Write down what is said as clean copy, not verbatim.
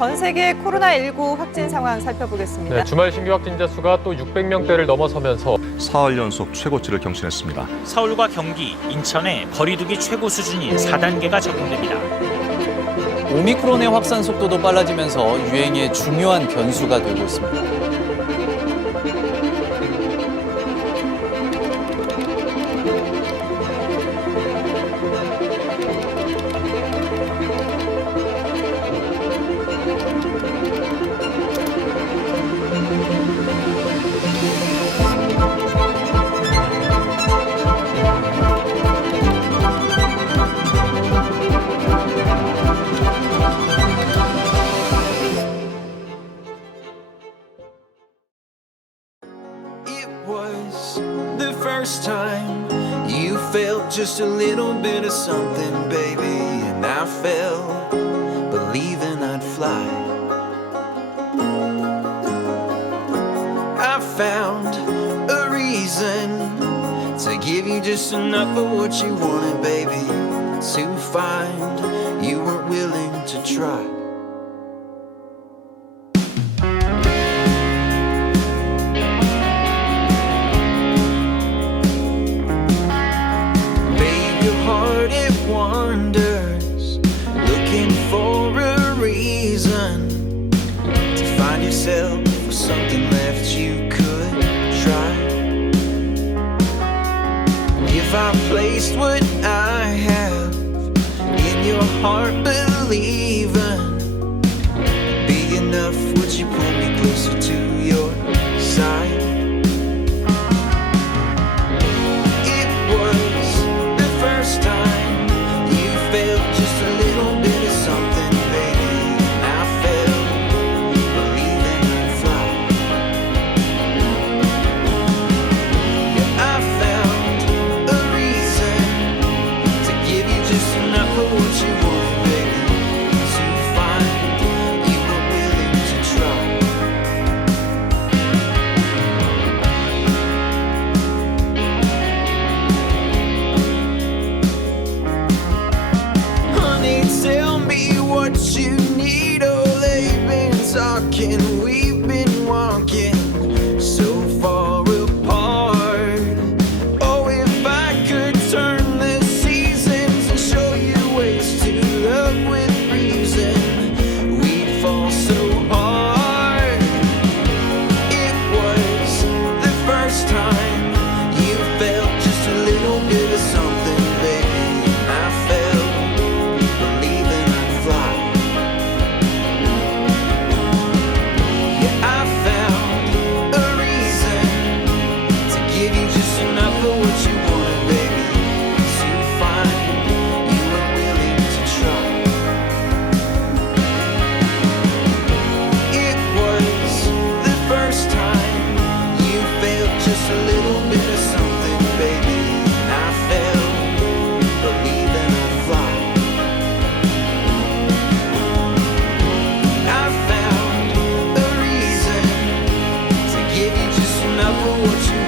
전 세계 코로나19 확진 상황 살펴보겠습니다. 네, 주말 신규 확진자 수가 또 600명대를 넘어서면서 사흘 연속 최고치를 경신했습니다. 서울과 경기, 인천에 거리두기 최고 수준인 4단계가 적용됩니다. 오미크론의 확산 속도도 빨라지면서 유행의 중요한 변수가 되고 있습니다. Was the first time you felt just a little bit of something, baby, and I fell believing I'd fly. I found a reason to give you just enough of what you wanted, baby, to find you weren't willing to try. Wonders, looking for a reason to find yourself with something left you could try. If I placed what I have in your heart, believing it'd be enough, would you pull me closer to your side? It was the first time felt just a little bit of something, baby, and I fell believing I'd fly. Yeah, I found a reason to give you just enough of what you wanted, baby, to find you were willing to try. Tell me what you need, oh, they've been talking, we've been walking so far apart. Oh, if I could turn the seasons and show you ways to love with reason, we'd fall so hard. It was the first time you felt just a little bit of something, baby, and I felt just a little bit of something, baby, and I fell believing I'd fly. I found a reason to give you just enough of what you